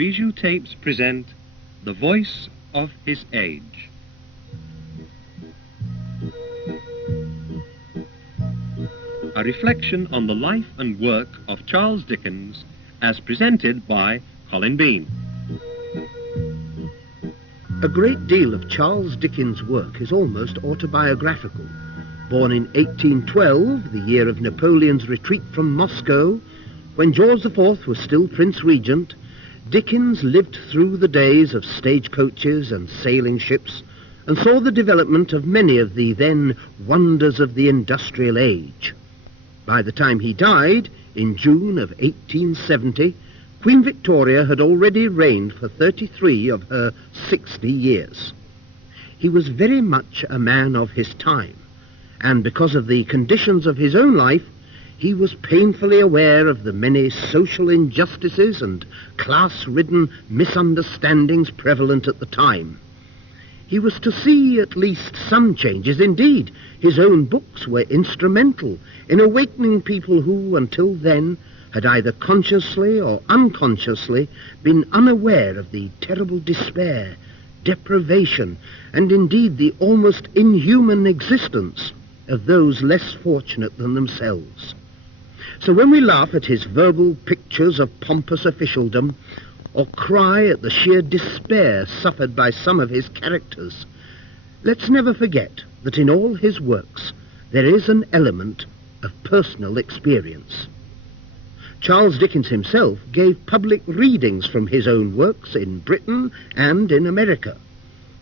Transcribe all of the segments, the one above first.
Bijou Tapes present The Voice of His Age. A reflection on the life and work of Charles Dickens as presented by Colin Bean. A great deal of Charles Dickens' work is almost autobiographical. Born in 1812, the year of Napoleon's retreat from Moscow, when George IV was still Prince Regent, Dickens lived through the days of stagecoaches and sailing ships and saw the development of many of the then wonders of the industrial age. By the time he died, in June of 1870, Queen Victoria had already reigned for 33 of her 60 years. He was very much a man of his time, and because of the conditions of his own life, he was painfully aware of the many social injustices and class-ridden misunderstandings prevalent at the time. He was to see at least some changes. Indeed, his own books were instrumental in awakening people who, until then, had either consciously or unconsciously been unaware of the terrible despair, deprivation, and indeed the almost inhuman existence of those less fortunate than themselves. So when we laugh at his verbal pictures of pompous officialdom, or cry at the sheer despair suffered by some of his characters, let's never forget that in all his works there is an element of personal experience. Charles Dickens himself gave public readings from his own works in Britain and in America.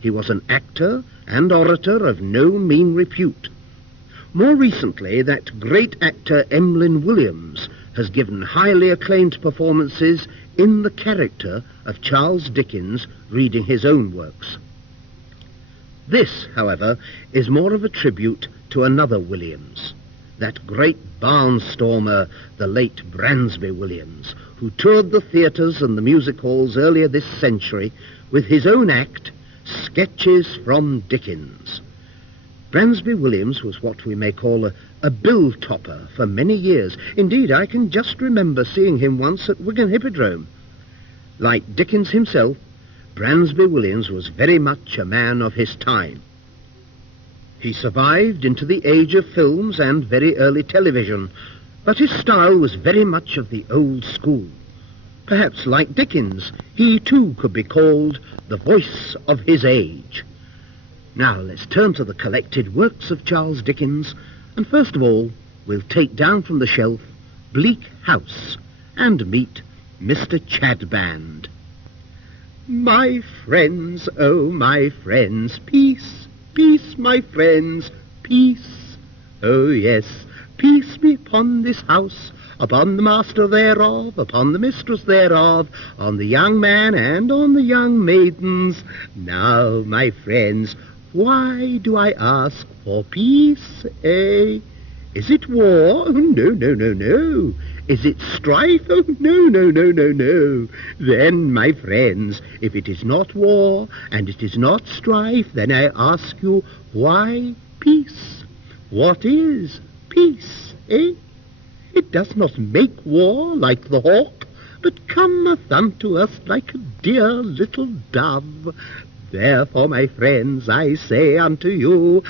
He was an actor and orator of no mean repute. More recently, that great actor Emlyn Williams has given highly acclaimed performances in the character of Charles Dickens reading his own works. This, however, is more of a tribute to another Williams, that great barnstormer, the late Bransby Williams, who toured the theatres and the music halls earlier this century with his own act, Sketches from Dickens. Bransby Williams was what we may call a bill-topper for many years. Indeed, I can just remember seeing him once at Wigan Hippodrome. Like Dickens himself, Bransby Williams was very much a man of his time. He survived into the age of films and very early television, but his style was very much of the old school. Perhaps, like Dickens, he too could be called the voice of his age. Now let's turn to the collected works of Charles Dickens, and first of all we'll take down from the shelf Bleak House and meet Mr. Chadband. My friends, oh my friends, peace, peace, my friends, peace. Oh yes, peace be upon this house, upon the master thereof, upon the mistress thereof, on the young man and on the young maidens. Now, my friends, why do I ask for peace, eh? Is it war? Oh, no, no, no, no. Is it strife? Oh, no, no, no, no, no. Then, my friends, if it is not war and it is not strife, then I ask you, why peace? What is peace, eh? It does not make war like the hawk, but cometh unto us like a dear little dove. Therefore, my friends, I say unto you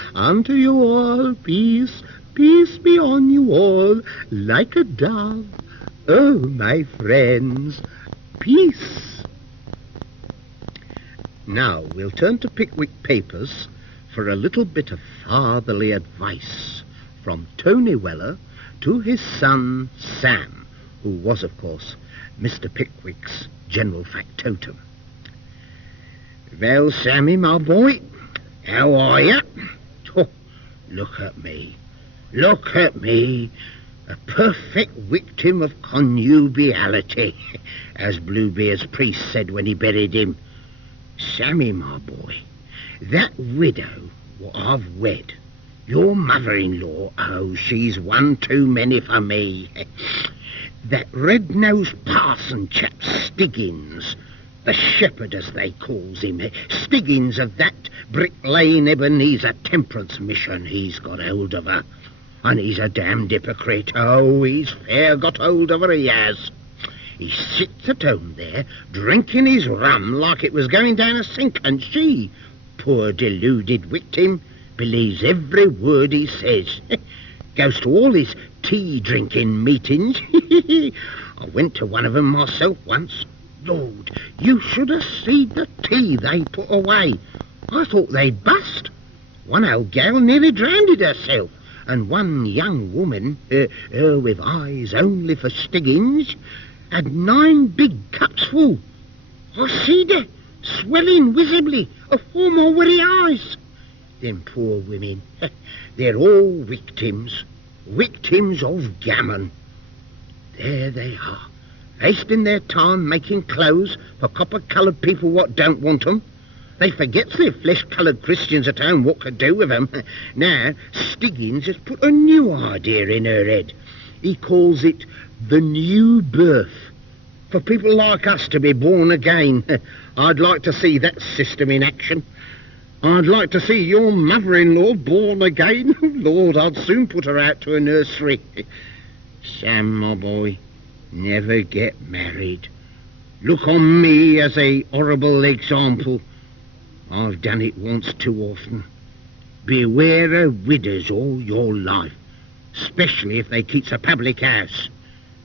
all, peace, peace be on you all, like a dove. Oh, my friends, peace. Now, we'll turn to Pickwick Papers for a little bit of fatherly advice from Tony Weller to his son, Sam, who was, of course, Mr. Pickwick's general factotum. Well, Sammy, my boy, how are you? Oh, look at me. Look at me. A perfect victim of connubiality, as Bluebeard's priest said when he buried him. Sammy, my boy, that widow what I've wed, your mother-in-law, oh, she's one too many for me. That red-nosed parson chap, Stiggins, the shepherd, as they calls him, Stiggins of that Brick Lane Ebenezer Temperance Mission, he's got hold of her. And he's a damned hypocrite. Oh, he's fair got hold of her, he has. He sits at home there, drinking his rum like it was going down a sink, and she, poor deluded victim, believes every word he says. Goes to all his tea-drinking meetings. I went to one of them myself once. Lord, you should have seen the tea they put away. I thought they'd bust. One old gal nearly drowned herself, and one young woman, her with eyes only for Stiggins, had 9 big cups full. I seed her, swelling visibly, afore my very eyes. Them poor women, they're all victims of gammon. There they are, wasting their time making clothes for copper-coloured people what don't want 'em. They forgets their flesh-coloured Christians at home what could do with 'em. Now, Stiggins has put a new idea in her head. He calls it the new birth. For people like us to be born again. I'd like to see that system in action. I'd like to see your mother-in-law born again. Lord, I'd soon put her out to a nursery. Sam, my boy, never get married. Look on me as a horrible example. I've done it once too often. Beware of widows all your life, especially if they keeps a public house.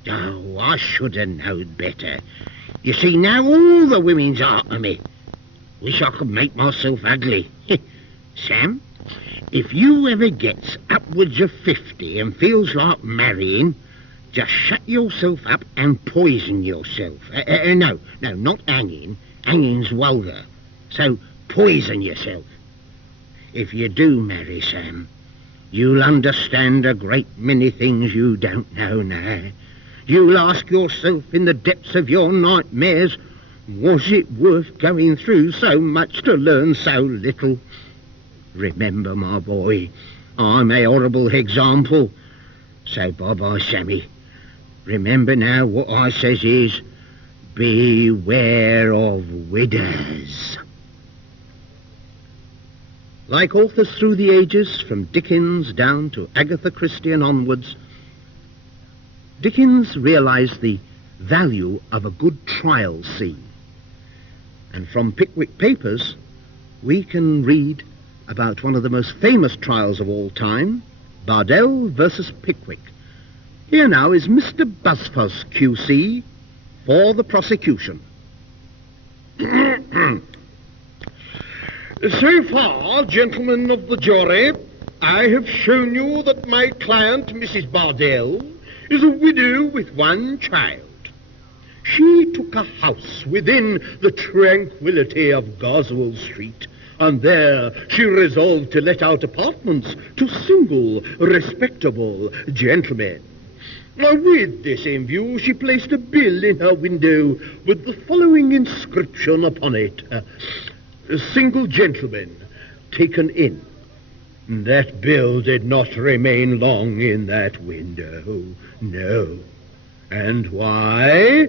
Oh, I should have known better. You see, now all the women's after me. Wish I could make myself ugly. Sam, if you ever gets upwards of 50 and feels like marrying, just shut yourself up and poison yourself. No, not hanging. Hanging's vulgar. So poison yourself. If you do marry, Sam, you'll understand a great many things you don't know now. You'll ask yourself in the depths of your nightmares, was it worth going through so much to learn so little? Remember, my boy, I'm a horrible example. So bye-bye, Sammy. Remember now what I says is, beware of widows. Like authors through the ages, from Dickens down to Agatha Christie and onwards, Dickens realised the value of a good trial scene. And from Pickwick Papers, we can read about one of the most famous trials of all time, Bardell versus Pickwick. Here now is Mr. Buzzfuzz, QC, for the prosecution. So far, gentlemen of the jury, I have shown you that my client, Mrs. Bardell, is a widow with 1 child. She took a house within the tranquility of Goswell Street, and there she resolved to let out apartments to single, respectable gentlemen. Now, with this in view, she placed a bill in her window with the following inscription upon it. Single gentlemen taken in. That bill did not remain long in that window, no. And why?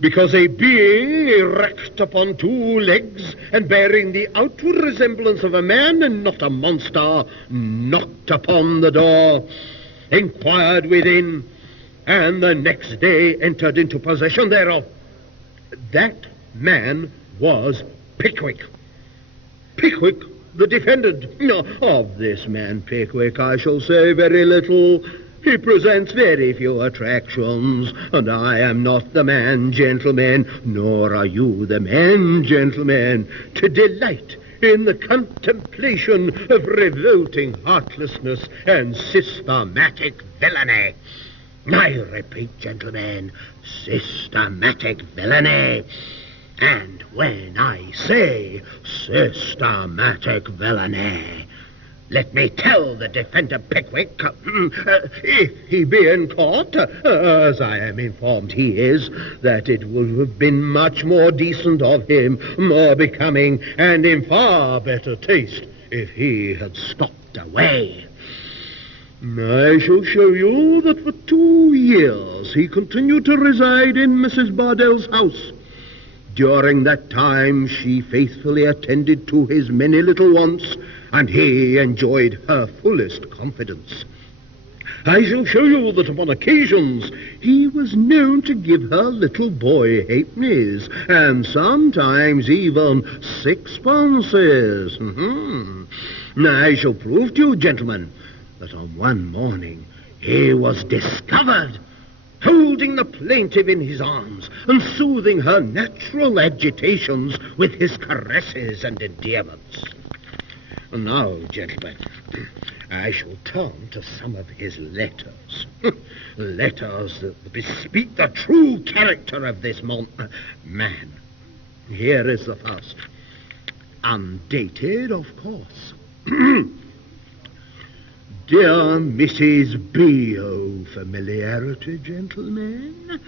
Because a being erect upon 2 legs and bearing the outward resemblance of a man and not a monster knocked upon the door, inquired within, and the next day entered into possession thereof. That man was Pickwick. Pickwick, the defendant. Of this man Pickwick I shall say very little. He presents very few attractions, and I am not the man, gentlemen, nor are you the man, gentlemen, to delight in the contemplation of revolting heartlessness and systematic villainy. I repeat, gentlemen, systematic villainy. And when I say systematic villainy, let me tell the defendant Pickwick, if he be in court, as I am informed he is, that it would have been much more decent of him, more becoming, and in far better taste, if he had stopped away. I shall show you that for 2 years he continued to reside in Mrs. Bardell's house. During that time she faithfully attended to his many little wants, and he enjoyed her fullest confidence. I shall show you that upon occasions he was known to give her little boy halfpennies, and sometimes even sixpences. I shall prove to you, gentlemen, that on one morning he was discovered holding the plaintiff in his arms and soothing her natural agitations with his caresses and endearments. And now, gentlemen, I shall turn to some of his letters. Letters that bespeak the true character of this man. Here is the first. Undated, of course. Dear Mrs. B. Oh, familiarity, gentlemen.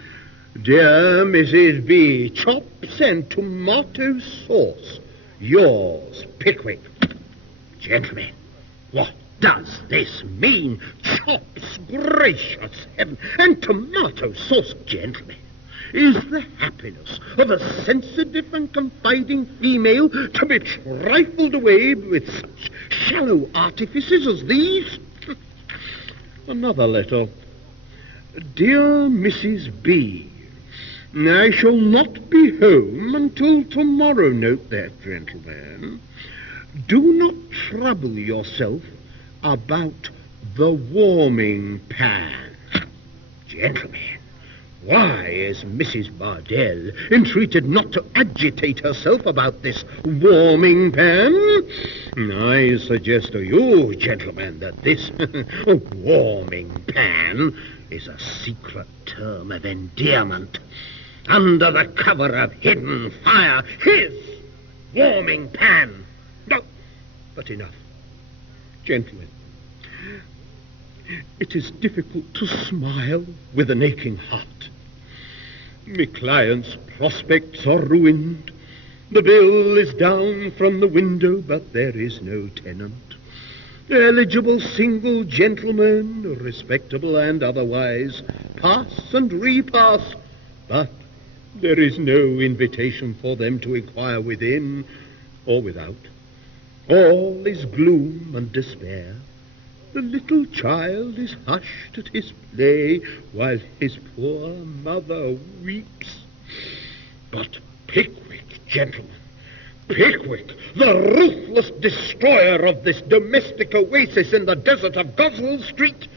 Dear Mrs. B. Chops and tomato sauce. Yours, Pickwick. Gentlemen, what does this mean? Chops, gracious heaven, and tomato sauce, gentlemen. Is the happiness of a sensitive and confiding female to be trifled away with such shallow artifices as these? Another letter. Dear Mrs. B, I shall not be home until tomorrow. Note that, gentlemen. Do not trouble yourself about the warming pan. Gentlemen, why is Mrs. Bardell entreated not to agitate herself about this warming pan? I suggest to you, gentlemen, that this warming pan is a secret term of endearment. Under the cover of hidden fire, his warming pan. No, but enough. Gentlemen, it is difficult to smile with an aching heart. My client's prospects are ruined. The bill is down from the window, but there is no tenant. Eligible single gentlemen, respectable and otherwise, pass and repass, but there is no invitation for them to inquire within or without. All is gloom and despair. The little child is hushed at his play, while his poor mother weeps. But Pickwick, gentlemen, Pickwick, the ruthless destroyer of this domestic oasis in the desert of Goswell Street,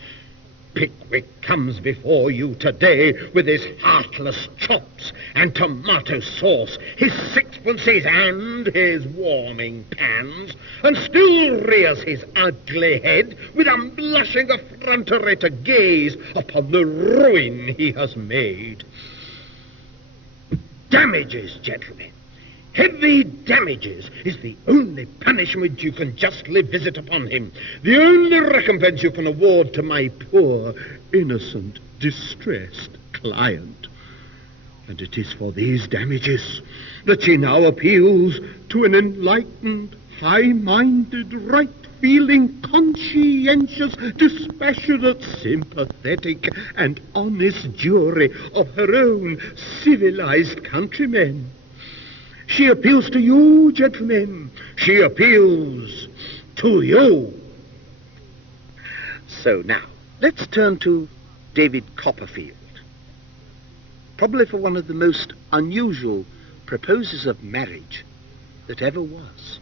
Pickwick comes before you today with his heartless chops and tomato sauce, his sixpences and his warming pans, and still rears his ugly head with unblushing effrontery to gaze upon the ruin he has made. Damages, gentlemen. Heavy damages is the only punishment you can justly visit upon him, the only recompense you can award to my poor, innocent, distressed client. And it is for these damages that she now appeals to an enlightened, high-minded, right-feeling, conscientious, dispassionate, sympathetic, and honest jury of her own civilized countrymen. She appeals to you, gentlemen. She appeals to you. So now, let's turn to David Copperfield. Probably for one of the most unusual proposals of marriage that ever was.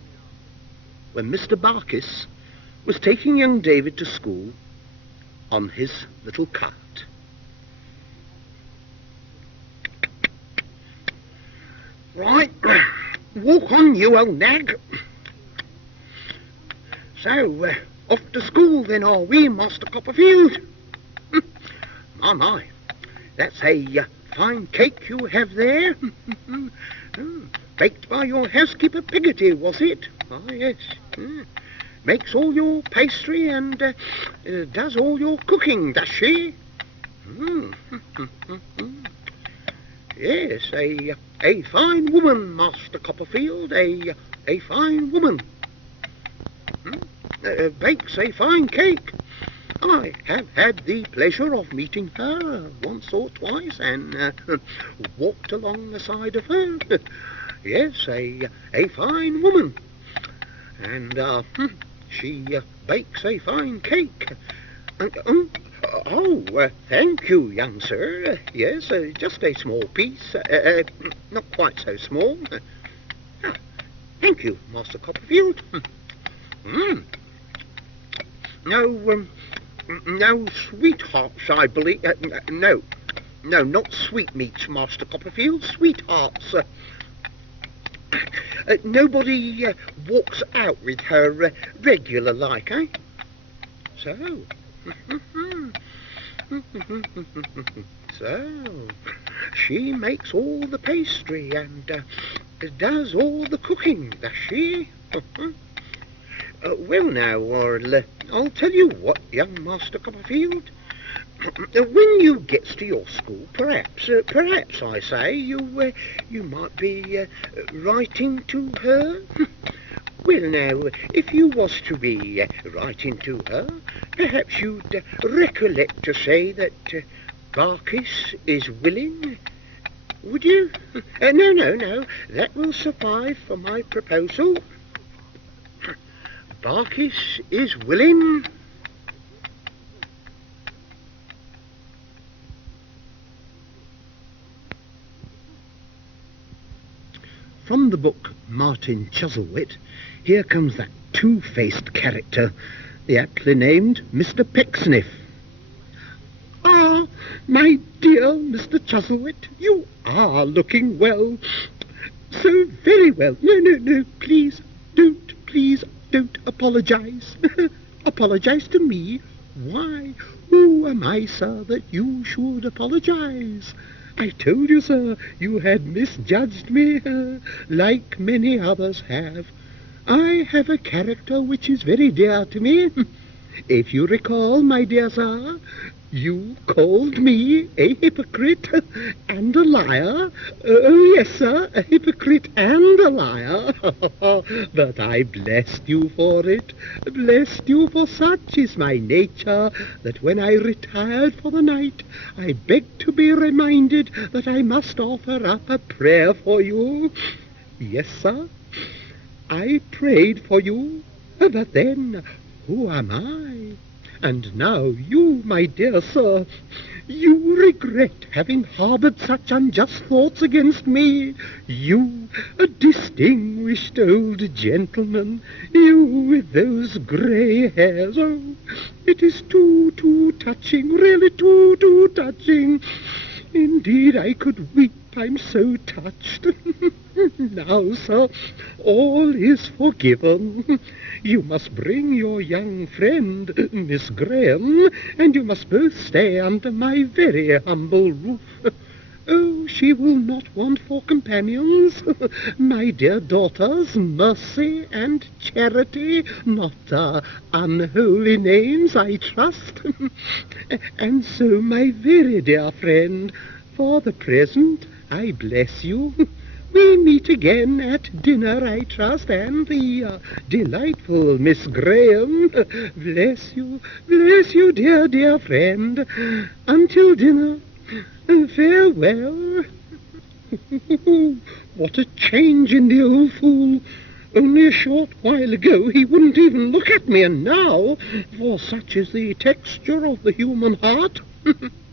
When Mr. Barkis was taking young David to school on his little cart. Right, walk on, you old nag. So, off to school then are we, Master Copperfield? My, that's a fine cake you have there. Baked by your housekeeper Piggotty, was it? Ah, yes. Makes all your pastry and does all your cooking, does she? Yes, a fine woman, Master Copperfield, a fine woman. Bakes a fine cake. I have had the pleasure of meeting her once or twice and walked along the side of her. Yes, a fine woman. And she bakes a fine cake. Thank you, young sir. Yes, just a small piece. Not quite so small. Thank you, Master Copperfield. No sweethearts, I believe. No, not sweetmeats, Master Copperfield. Sweethearts. Nobody walks out with her regular like, eh? So. So, she makes all the pastry and does all the cooking, does she? Well now, I'll tell you what, young Master Copperfield. When you gets to your school, perhaps I say, you might be writing to her. Well now, if you was to be writing to her, perhaps you'd recollect to say that Barkis is willing. Would you? No, that will suffice for my proposal. Barkis is willing. From the book Martin Chuzzlewit, here comes that two-faced character, the aptly named Mr. Pecksniff. Ah, my dear Mr. Chuzzlewit, you are looking well. So very well. No, please don't apologise. Apologise to me? Why, who am I, sir, that you should apologise? I told you, sir, you had misjudged me, like many others have. I have a character which is very dear to me. If you recall, my dear sir, you called me a hypocrite and a liar. Oh, yes, sir, a hypocrite and a liar. But I blessed you for it. Blessed you, for such is my nature, that when I retired for the night, I begged to be reminded that I must offer up a prayer for you. Yes, sir, I prayed for you, but then, who am I? And now you, my dear sir, you regret having harboured such unjust thoughts against me. You, a distinguished old gentleman, you with those grey hairs. Oh, it is too touching, really too touching. Indeed, I could weep, I'm so touched. Now, sir, all is forgiven. You must bring your young friend, Miss Graham, and you must both stay under my very humble roof. Oh, she will not want for companions. My dear daughters, Mercy and Charity, not unholy names, I trust. And so, my very dear friend, for the present, I bless you. We meet again at dinner, I trust, and the delightful Miss Graham. Bless you, dear friend. Until dinner, farewell. What a change in the old fool. Only a short while ago he wouldn't even look at me, and now, for such is the texture of the human heart,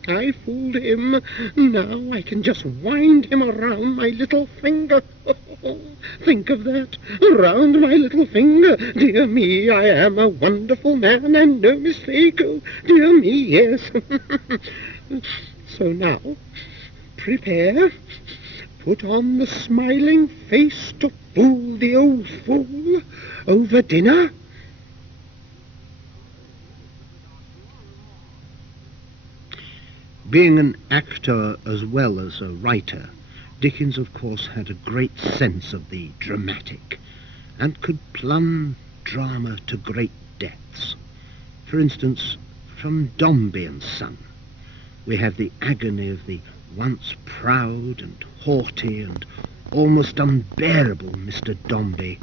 I fooled him. Now I can just wind him around my little finger. Think of that, around my little finger. Dear me, I am a wonderful man, and no mistake. Oh, dear me, yes. So now, prepare. Put on the smiling face to fool the old fool over dinner. Being an actor as well as a writer, Dickens, of course, had a great sense of the dramatic and could plumb drama to great depths. For instance, from Dombey and Son, we have the agony of the once proud and haughty and almost unbearable Mr. Dombey,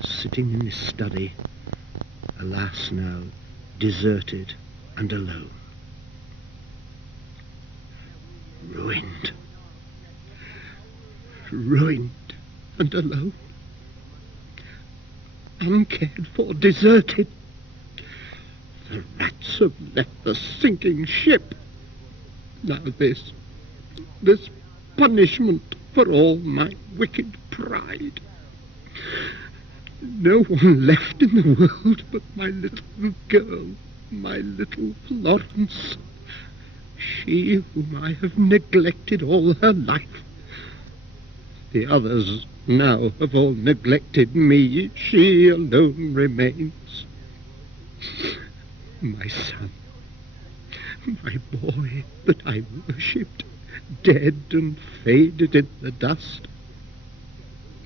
sitting in his study, alas now, deserted and alone. Ruined and alone, uncared for, deserted. The rats have left the sinking ship. Now this punishment for all my wicked pride. No one left in the world but my little girl, my little Florence. She whom I have neglected all her life. The others now have all neglected me. She alone remains. My son, my boy that I worshipped, dead and faded in the dust.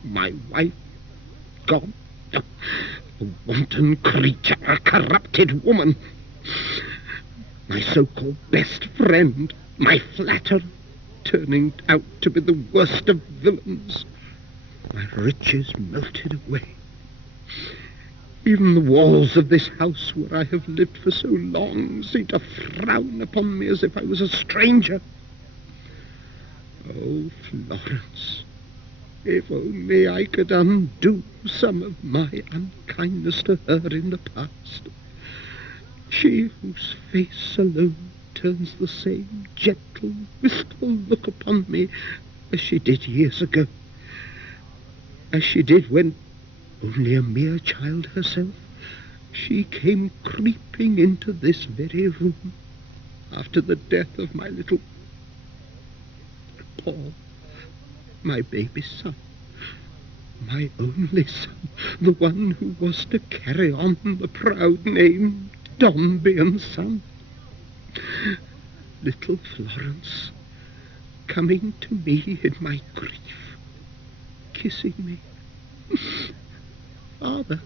My wife, gone, a wanton creature, a corrupted woman. My so-called best friend, my flatterer, turning out to be the worst of villains. My riches melted away. Even the walls of this house where I have lived for so long seem to frown upon me as if I was a stranger. Oh, Florence, if only I could undo some of my unkindness to her in the past. She whose face alone turns the same gentle, wistful look upon me as she did years ago, as she did when, only a mere child herself, she came creeping into this very room after the death of my little Paul, my baby son, my only son, the one who was to carry on the proud name Dombey and Son. Little Florence, coming to me in my grief, kissing me. Father,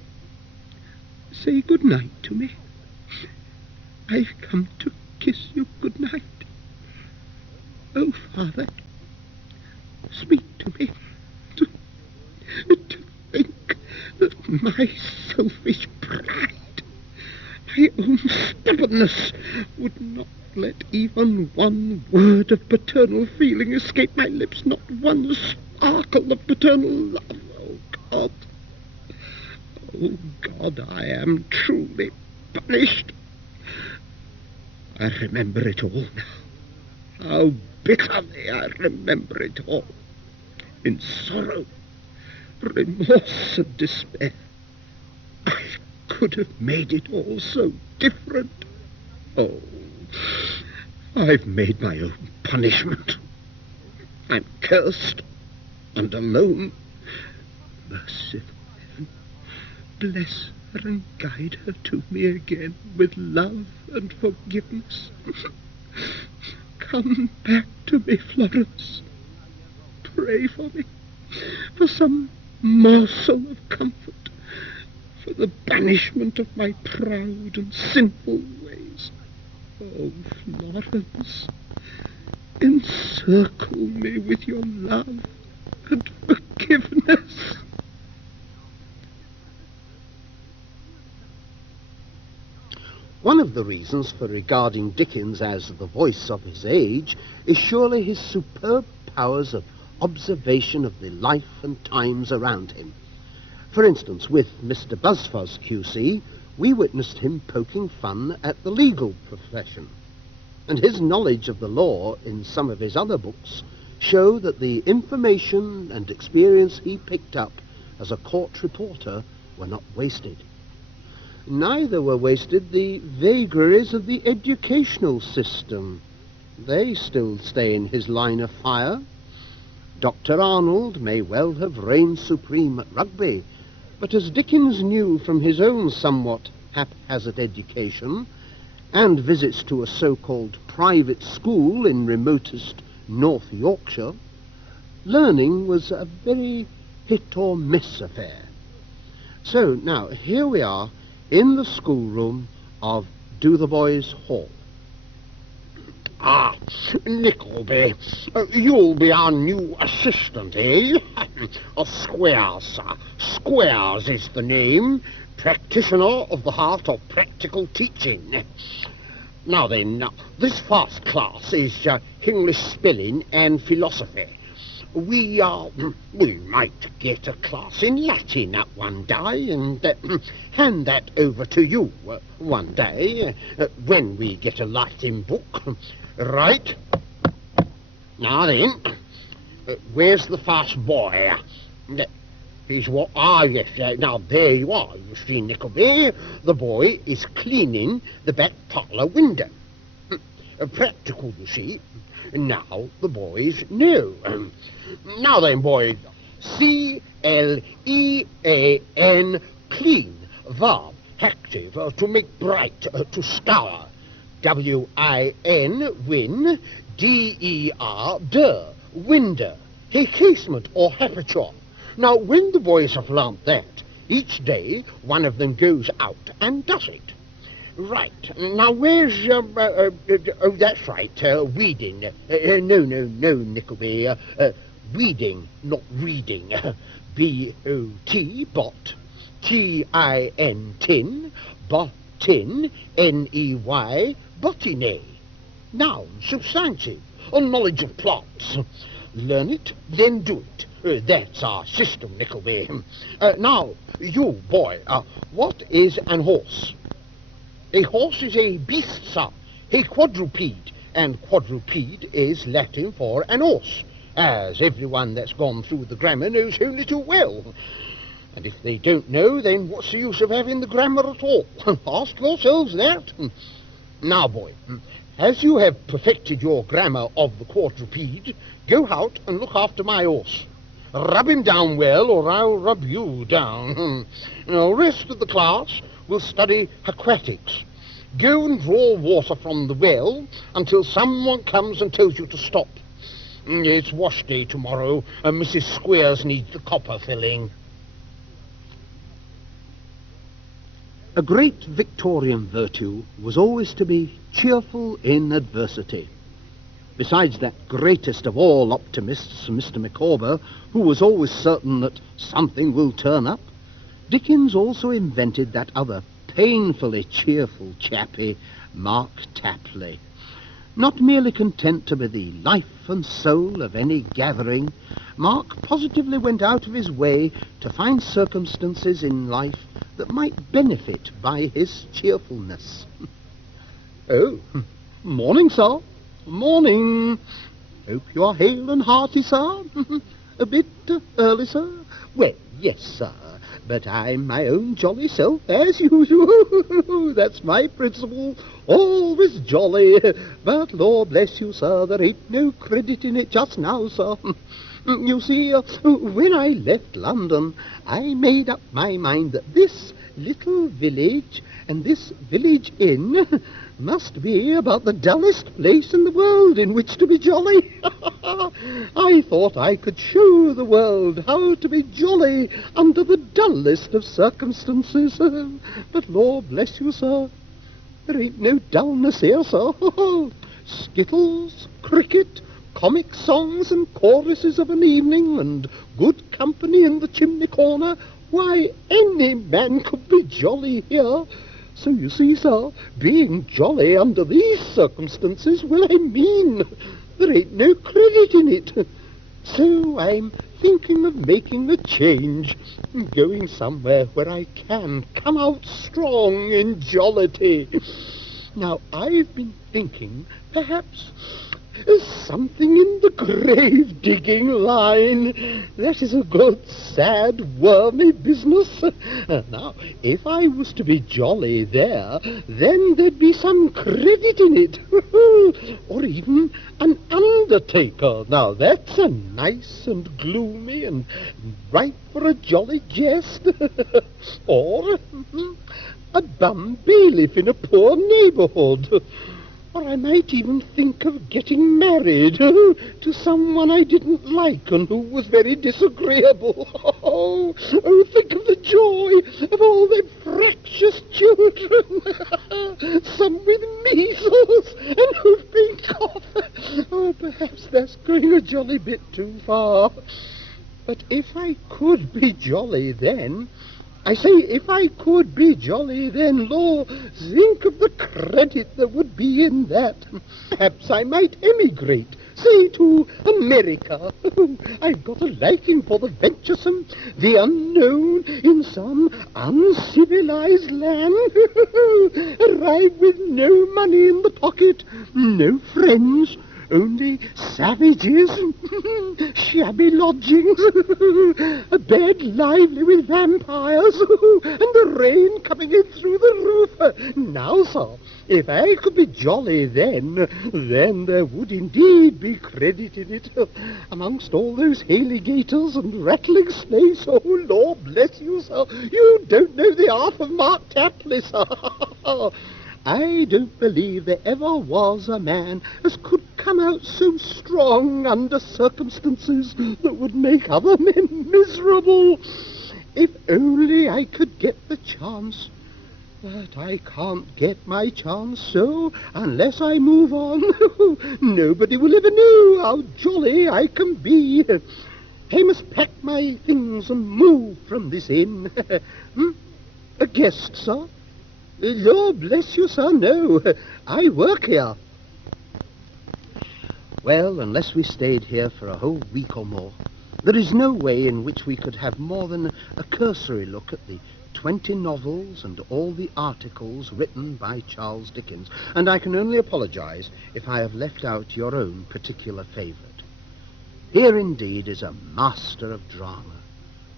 say good night to me. I've come to kiss you good night. Oh, Father, speak to me. To think that my selfish pride, my own stubbornness, would not let even one word of paternal feeling escape my lips, not one sparkle of paternal love. Oh, God. Oh, God, I am truly punished. I remember it all now. How bitterly I remember it all. In sorrow, remorse and despair. I could have made it all so different. Oh, I've made my own punishment. I'm cursed and alone. Merciful Heaven, bless her and guide her to me again with love and forgiveness. Come back to me, Florence. Pray for me, for some morsel of comfort, for the banishment of my proud and sinful ways. Oh, Florence, encircle me with your love and forgiveness. One of the reasons for regarding Dickens as the voice of his age is surely his superb powers of observation of the life and times around him. For instance, with Mr. Buzzfuzz QC, we witnessed him poking fun at the legal profession, and his knowledge of the law in some of his other books show that the information and experience he picked up as a court reporter were not wasted. Neither were wasted the vagaries of the educational system. They still stay in his line of fire. Dr. Arnold may well have reigned supreme at rugby, but as Dickens knew from his own somewhat haphazard education and visits to a so-called private school in remotest North Yorkshire, learning was a very hit-or-miss affair. So now, here we are in the schoolroom of Do the Boys Hall. Ah, Nickleby, you'll be our new assistant, eh? Squares, sir. Squares is the name. Practitioner of the heart of practical teaching. Now then, this first class is English spelling and philosophy. we might get a class in Latin up one day and hand that over to you one day when we get a Latin book. Right. Now then, where's the first boy? He's what? Ah, yes, now there you are, you see, Nickleby. The boy is cleaning the back parlour window. Practical, you see. Now the boys know. Now then, boy, C-L-E-A-N, clean, verb, active, to make bright, to scour. W-I-N, win, D-E-R, window, a casement or aperture. Now, when the boys have learnt that, each day one of them goes out and does it. Right. Now, where's, oh, that's right, weeding. No, Nickleby. Weeding, not reading. B-O-T, bot. T-I-N, tin. Botin, N-E-Y, botany. Noun, substantive. A knowledge of plants. Learn it, then do it. That's our system, Nickleby. Now, you, boy, what is an horse? A horse is a beast, sir, a quadruped, and quadruped is Latin for an horse, as everyone that's gone through the grammar knows only too well. And if they don't know, then what's the use of having the grammar at all? Ask yourselves that. Now, boy, as you have perfected your grammar of the quadruped, go out and look after my horse. Rub him down well, or I'll rub you down. Now, the rest of the class will study aquatics. Go and draw water from the well until someone comes and tells you to stop. It's wash day tomorrow, and Mrs. Squares needs the copper filling. A great Victorian virtue was always to be cheerful in adversity. Besides that greatest of all optimists, Mr. Micawber, who was always certain that something will turn up, Dickens also invented that other painfully cheerful chappie, Mark Tapley. Not merely content to be the life and soul of any gathering, Mark positively went out of his way to find circumstances in life that might benefit by his cheerfulness. Oh, morning, sir. Morning. Hope you are hale and hearty, sir. A bit early, sir? Well, yes, sir. But I'm my own jolly self, as usual. That's my principle. Always jolly. But, Lord bless you, sir, there ain't no credit in it just now, sir. You see, when I left London, I made up my mind that this little village and this village inn must be about the dullest place in the world in which to be jolly. I thought I could show the world how to be jolly under the dullest of circumstances. But, Lord bless you, sir, there ain't no dullness here, sir. Skittles, cricket, comic songs and choruses of an evening, and good company in the chimney corner. Why, any man could be jolly here. So you see, sir, being jolly under these circumstances, well, I mean, there ain't no credit in it. So I'm thinking of making a change, going somewhere where I can come out strong in jollity. Now, I've been thinking, perhaps, something in the grave-digging line. That is a good, sad, wormy business. Now, if I was to be jolly there, then there'd be some credit in it. Or even an undertaker. Now, that's a nice and gloomy and ripe for a jolly jest. Or a bum bailiff in a poor neighbourhood. Or I might even think of getting married to someone I didn't like and who was very disagreeable. Oh, think of the joy of all them fractious children, some with measles and whooping cough. Oh, perhaps that's going a jolly bit too far. But if I could be jolly then, I say, if I could be jolly, then, Lord, think of the credit there would be in that. Perhaps I might emigrate, say, to America. I've got a liking for the venturesome, the unknown, in some uncivilized land. Arrive with no money in the pocket, no friends, only savages, shabby lodgings, a bed lively with vampires, and the rain coming in through the roof. Now, sir, if I could be jolly then there would indeed be credit in it. Amongst all those alligators and rattling snakes, oh, Lord bless you, sir, you don't know the half of Mark Tapley, sir. I don't believe there ever was a man as could come out so strong under circumstances that would make other men miserable. If only I could get the chance. But I can't get my chance, so unless I move on, nobody will ever know how jolly I can be. I must pack my things and move from this inn. A guest, sir? Lord bless you, sir, no. I work here. Well, unless we stayed here for a whole week or more, there is no way in which we could have more than a cursory look at the 20 novels and all the articles written by Charles Dickens, and I can only apologize if I have left out your own particular favourite. Here indeed is a master of drama,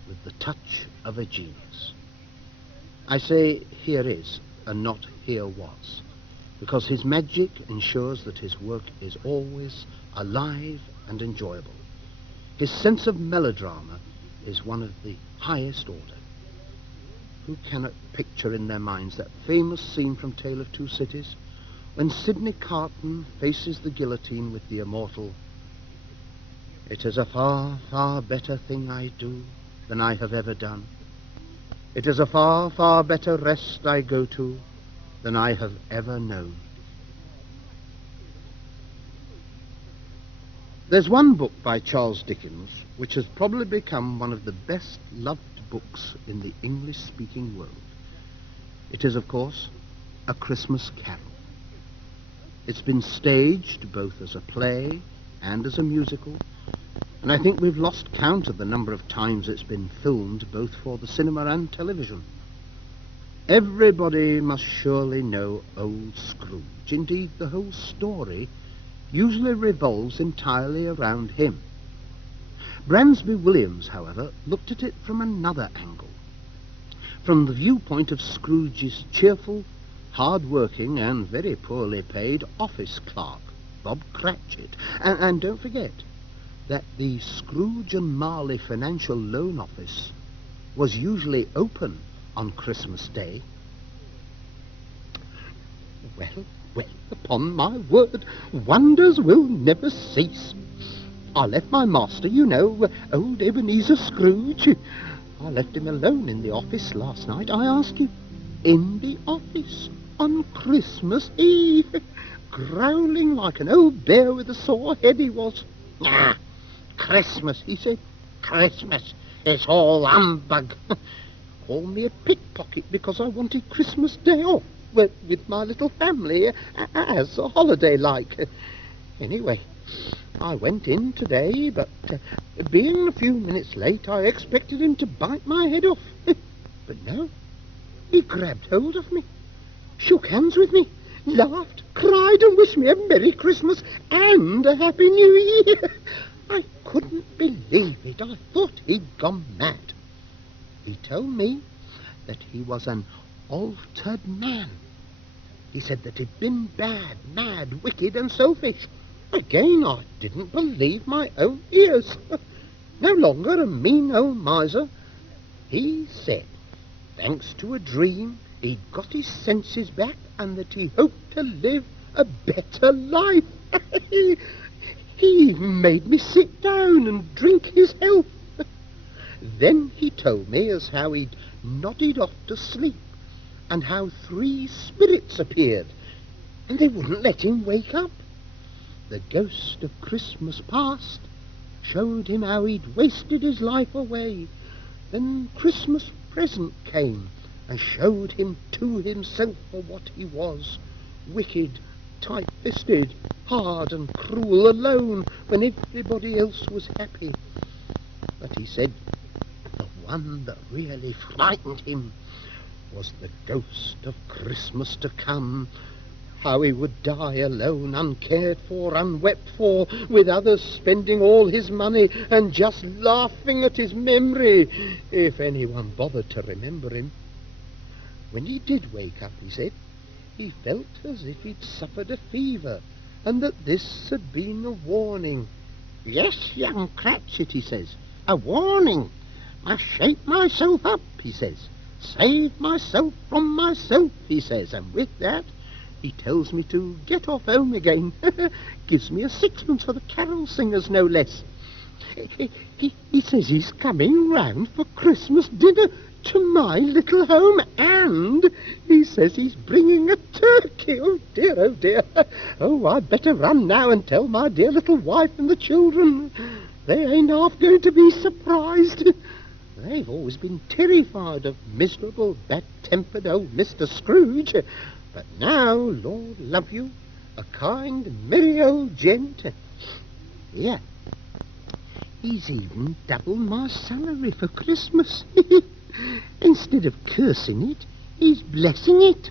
with the touch of a genius. I say here is, and not here was, because his magic ensures that his work is always alive and enjoyable. His sense of melodrama is one of the highest order. Who cannot picture in their minds that famous scene from Tale of Two Cities, when Sidney Carton faces the guillotine with the immortal, "It is a far, far better thing I do than I have ever done. It is a far, far better rest I go to than I have ever known." There's one book by Charles Dickens which has probably become one of the best loved books in the English-speaking world. It is, of course, A Christmas Carol. It's been staged both as a play and as a musical, and I think we've lost count of the number of times it's been filmed both for the cinema and television. Everybody must surely know Old Scrooge. Indeed, the whole story usually revolves entirely around him. Bransby Williams, however, looked at it from another angle, from the viewpoint of Scrooge's cheerful, hard-working and very poorly paid office clerk, Bob Cratchit. And don't forget that the Scrooge and Marley Financial Loan Office was usually open on Christmas Day. Well, upon my word, wonders will never cease. I left my master, you know, old Ebenezer Scrooge. I left him alone in the office last night, I ask you. In the office on Christmas Eve. Growling like an old bear with a sore head he was. "Ah, Christmas," he said. "Christmas. It's all humbug." Called me a pickpocket because I wanted Christmas Day off with my little family as a holiday like. Anyway, I went in today, but being a few minutes late, I expected him to bite my head off. But no, he grabbed hold of me, shook hands with me, laughed, cried and wished me a Merry Christmas and a Happy New Year. I couldn't believe it. I thought he'd gone mad. He told me that he was an altered man. He said that he'd been bad, mad, wicked and selfish. Again, I didn't believe my own ears. No longer a mean old miser. He said, thanks to a dream, he'd got his senses back and that he hoped to live a better life. He made me sit down and drink his health. Then he told me as how he'd nodded off to sleep and how 3 spirits appeared and they wouldn't let him wake up. The ghost of Christmas past showed him how he'd wasted his life away. Then Christmas present came and showed him to himself for what he was, wicked, tight-fisted, hard and cruel, alone when everybody else was happy. But he said the one that really frightened him was the ghost of Christmas to come, how he would die alone, uncared for, unwept for, with others spending all his money and just laughing at his memory, if anyone bothered to remember him. When he did wake up, he said, he felt as if he'd suffered a fever, and that this had been a warning. "Yes, young Cratchit," he says, "a warning. Must shape myself up," he says. "Save myself from myself," he says, and with that he tells me to get off home again. Gives me a sixpence for the carol singers, no less. He says he's coming round for Christmas dinner to my little home, and he says he's bringing a turkey. Oh dear, oh dear. Oh, I'd better run now and tell my dear little wife and the children. They ain't half going to be surprised. They've always been terrified of miserable, bad-tempered old Mr. Scrooge. But now, Lord love you, a kind, merry old gent. Here, he's even doubled my salary for Christmas. Instead of cursing it, he's blessing it.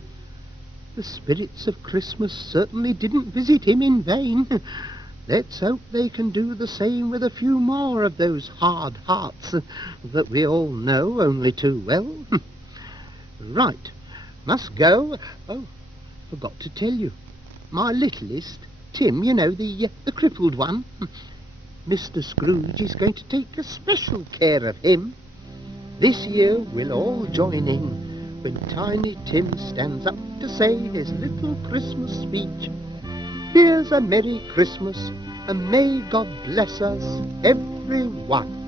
The spirits of Christmas certainly didn't visit him in vain. Let's hope they can do the same with a few more of those hard hearts that we all know only too well. Right, must go. Oh, forgot to tell you. My littlest, Tim, you know, the crippled one. Mr. Scrooge is going to take a special care of him. This year we'll all join in when Tiny Tim stands up to say his little Christmas speech. Here's a Merry Christmas, and may God bless us, everyone.